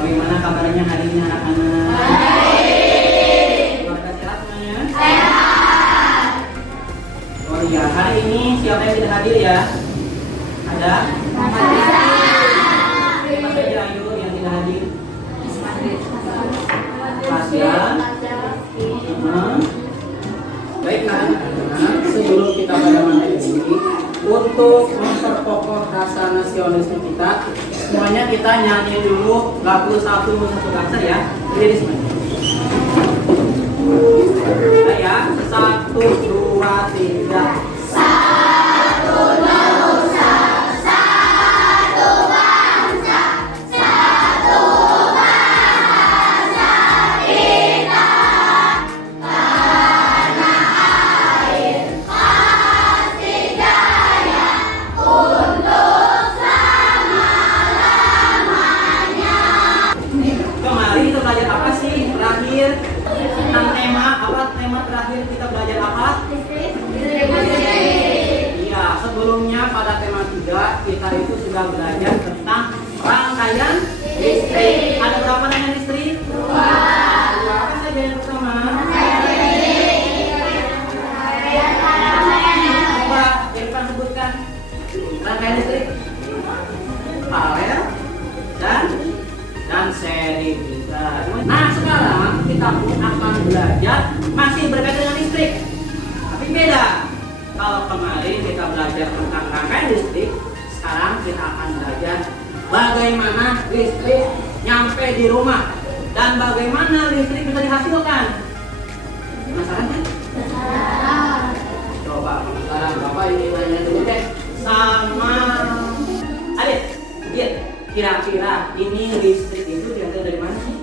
Bagaimana kabarnya hari ini anak-anak? Baik. Keluarga sehat semuanya? Sehat. Oh iya, hari ini siapa yang tidak hadir ya? Ada? Siapa saja ayo yang tidak hadir? Pasien. Baiklah anak-anak, sebelum kita pada materi ini, untuk memperkokoh rasa nasionalisme kita, semuanya kita nyanyi dulu lagu satu bangsa ya. Berdiri semuanya. Nah ya, 1, 2, 3. Tema terakhir kita belajar apa? Iya, sebelumnya pada tema 3 kita itu sudah belajar tentang rangkaian listrik. Ada berapa rangkaian listrik? 2. Apa saja yang pertama? Coba Irfan sebutkan rangkaian listrik. Paralel dan seri juga. Nah sekarang kita pun akan belajar masih berkaitan dengan listrik, tapi beda. Kalau kemarin kita belajar tentang rangkaian listrik, sekarang kita akan belajar bagaimana listrik nyampe di rumah dan bagaimana listrik bisa dihasilkan. Penasaran kan? Coba sekarang Bapak ini nanya dulu deh sama Adit. Adit, kira-kira ini listrik itu dihasilkan dari mana sih?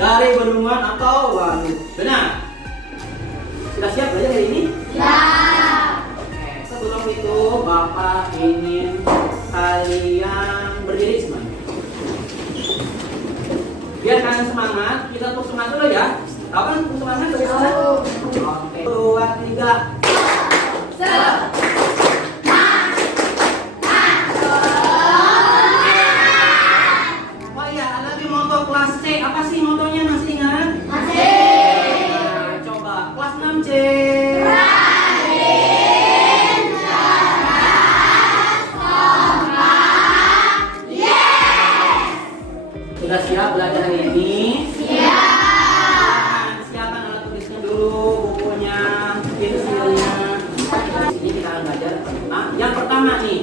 Dari bendungan atau waduk? Benar. Sudah siap belajar hari ini? Siap. Oke, sebelum itu Bapak ingin kalian berdiri semuanya. Biar kalian semangat, kita tepuk semangat dulu ya. Tahu kan tepuk semangat bagaimana? Oke, 2, 3. Kelas C, apa sih motonya masih ingat? Masih. Nah, coba kelas 6C. Rajin, cerdas, kompak, yes. Sudah siap belajar hari ini? Siap. Siapkan alat tulisnya dulu, bukunya, pensilnya. Di sini kita akan belajar tentang yang pertama nih,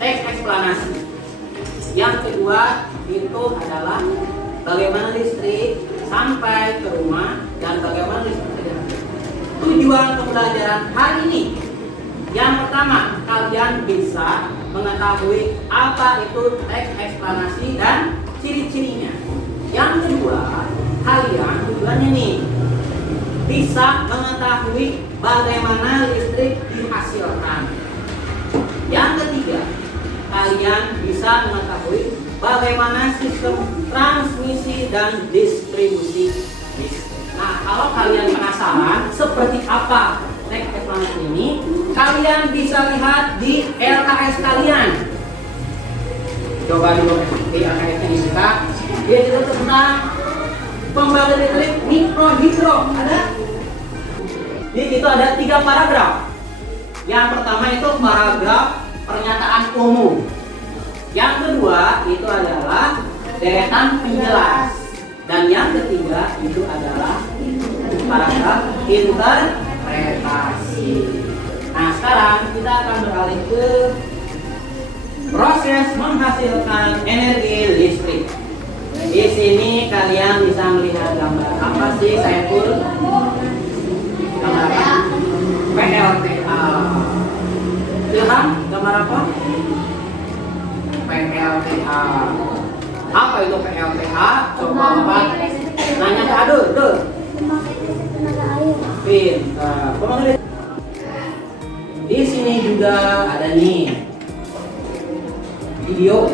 teks eksplanasi. Yang kedua itu adalah bagaimana listrik sampai ke rumah dan bagaimana listrik terjadi. Tujuan pembelajaran hari ini, yang pertama kalian bisa mengetahui apa itu teks eksplanasi dan ciri-cirinya. Yang kedua, kalian tujuannya nih bisa mengetahui bagaimana listrik dihasilkan. Yang ketiga, kalian bisa mengetahui bagaimana sistem transmisi dan distribusi listrik. Nah, kalau kalian penasaran seperti apa teks eksplanasi ini, kalian bisa lihat di LKS kalian. Coba dulu di LKS-nya dibuka. Dia itu tentang pembangkit listrik mikrohidro. Ada? Di situ ada 3 paragraf. Yang pertama itu paragraf pernyataan umum. Yang kedua itu adalah deretan penjelas. Dan yang ketiga itu adalah paragraf interpretasi. Nah sekarang kita akan beralih ke proses menghasilkan energi listrik. Di sini kalian bisa melihat gambar apa sih Saiful? Gambar apa? PLTA. Ilham, gambar apa? PLTA. Apa itu PLTA? Coba Bapak nanya ke Adul, tuh. Pintar. Di sini juga ada nih video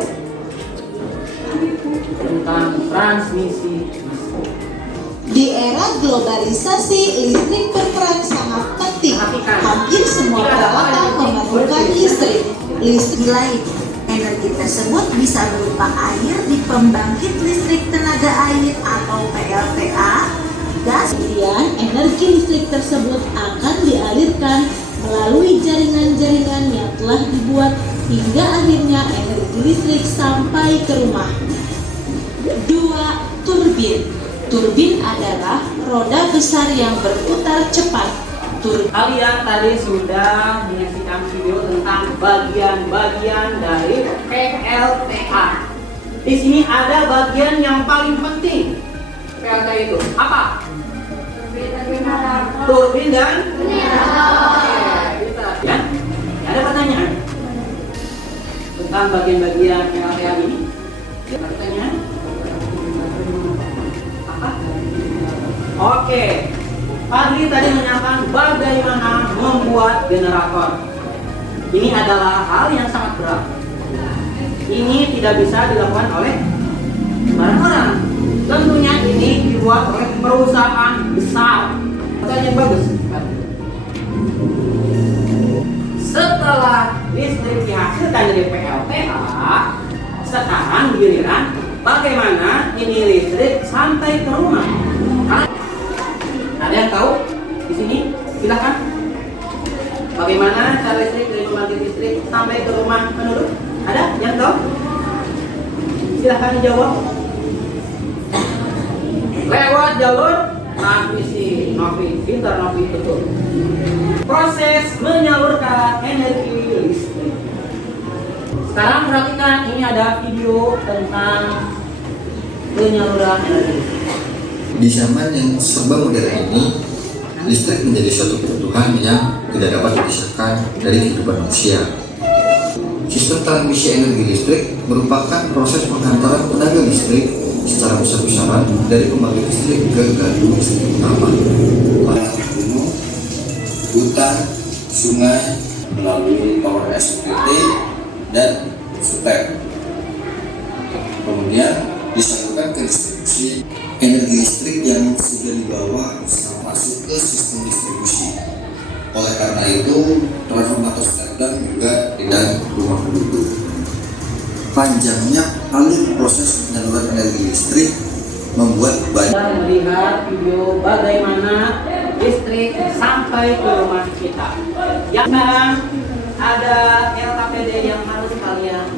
tentang transmisi listrik. Di era globalisasi, listrik berperan sangat penting. Hampir semua peralatan memerlukan listrik. listrik lain. Energi tersebut bisa berupa air di pembangkit listrik tenaga air atau PLTA, gas. Kemudian energi listrik tersebut akan dialirkan melalui jaringan-jaringan yang telah dibuat hingga akhirnya energi listrik sampai ke rumah. 2. Turbin. Turbin adalah roda besar yang berputar cepat. Kalian tadi sudah menyaksikan video tentang bagian-bagian dari PLTA. Di sini ada bagian yang paling penting. PLTA itu apa? Turbin dan generator. Ya, ada pertanyaan tentang bagian-bagian PLTA ini? Ada pertanyaan? Apa? Oke. Fadli tadi menanyakan bagaimana membuat generator. Ini adalah hal yang sangat berat. Ini tidak bisa dilakukan oleh sembarang orang. Tentunya ini dibuat oleh perusahaan besar. Pertanyaan bagus. Setelah listrik dihasilkan dari PLTA, sekarang giliran bagaimana ini listrik sampai ke rumah. Ada yang tahu di sini? Silakan. Bagaimana cara listrik dari pembangkit listrik sampai ke rumah penduduk? Ada yang tahu? Silakan dijawab. Lewat jalur transmisi. Novi, pintar Novi, betul. Proses menyalurkan energi listrik. Sekarang perhatikan, ini ada video tentang penyaluran energi listrik. Di zaman yang serba modern ini, listrik menjadi suatu kebutuhan yang tidak dapat dipisahkan dari kehidupan manusia. Sistem transmisi energi listrik merupakan proses penghantaran tenaga listrik secara besar-besaran dari pembangkit listrik ke gardu listrik utama. Gunung, hutan, sungai, melalui power SPT dan SUTEP. Kemudian disalurkan ke distribusi energi listrik yang sudah dibawa masuk ke sistem distribusi. Oleh karena itu, transformator step down juga tidak rumah penduduk. Panjangnya alur proses penyaluran energi listrik membuat banyak. Kita melihat video bagaimana listrik sampai ke rumah kita. Yang sekarang ada LKPD yang harus kalian.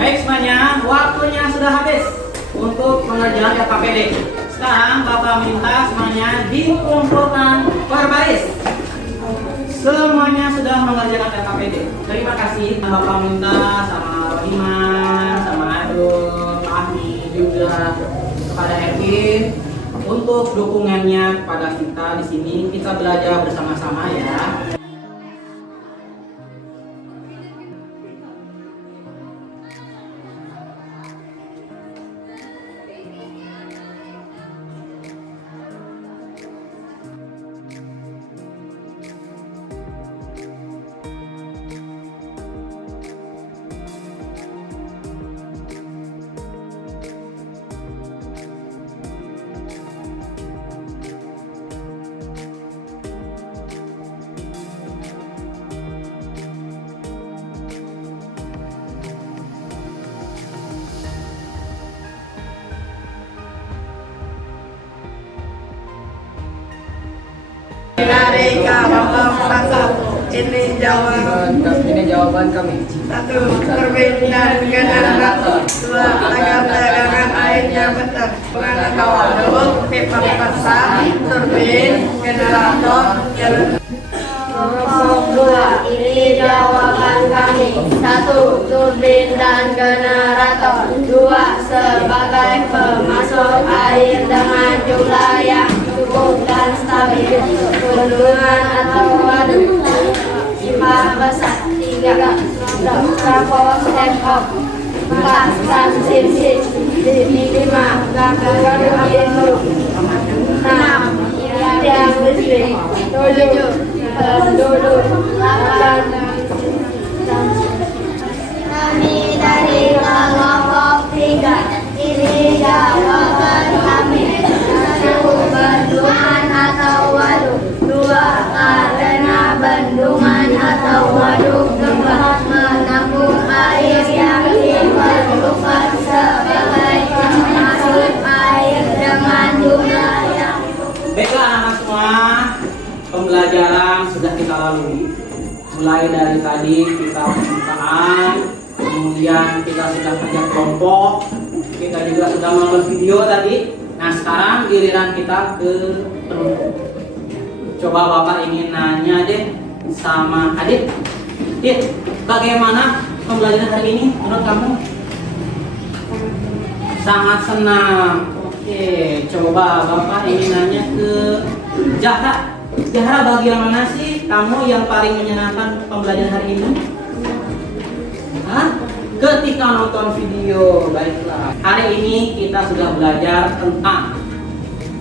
Baik semuanya, waktunya sudah habis untuk pengerjaan LKPD. Sekarang Bapak minta semuanya dikumpulkan per baris. Semuanya sudah mengerjakan LKPD. Terima kasih Bapak minta sama Rohiman, sama Adul, Fahmi juga kepada Erwin untuk dukungannya kepada kita di sini. Kita belajar bersama-sama ya. Ini jawaban kami. 1. Turbin dan generator. 2. Tegangan airnya benar. Pengetahuan pipa besar, turbin, generator, Kelompok 2, ini jawaban kami. 1. Turbin dan generator. 2. Sebagai pemasok air dengan jumlah yang cukup dan stabil. Bendungan atau waduk. Pipa besar. 3. Trafo step up. 4. Transmisi. 5. Gabungan kita lalui. Mulai dari tadi kita pembukaan, kemudian kita sudah kerja kelompok, kita juga sudah menonton video tadi. Nah sekarang giliran kita ke penutup. Coba Bapak ingin nanya deh sama Adit. Dit, bagaimana pembelajaran hari ini menurut kamu? Sangat senang. Oke, coba Bapak ingin nanya ke Zahra. Zahra, bagaimana sih kamu yang paling menyenangkan pembelajaran hari ini? Hah? Ketika nonton video. Baiklah. Hari ini kita sudah belajar tentang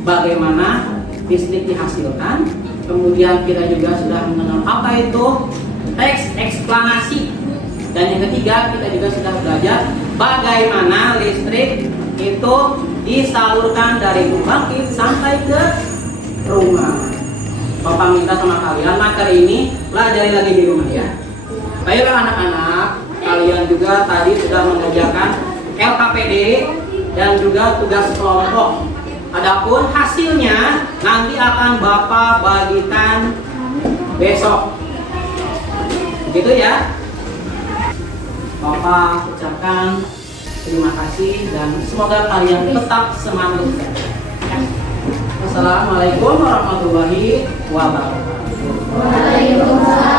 bagaimana listrik dihasilkan. Kemudian kita juga sudah mengenal apa itu teks eksplanasi. Dan yang ketiga, kita juga sudah belajar bagaimana listrik itu disalurkan dari pembangkit sampai ke rumah. Bapak minta sama kalian materi ini pelajari lagi di rumah ya. Baiklah anak-anak, kalian juga tadi sudah mengerjakan LKPD dan juga tugas kelompok. Adapun hasilnya nanti akan Bapak bagikan besok. Begitu ya. Bapak ucapkan terima kasih dan semoga kalian tetap semangat. Wassalamualaikum warahmatullahi wabarakatuh. Waalaikumsalam.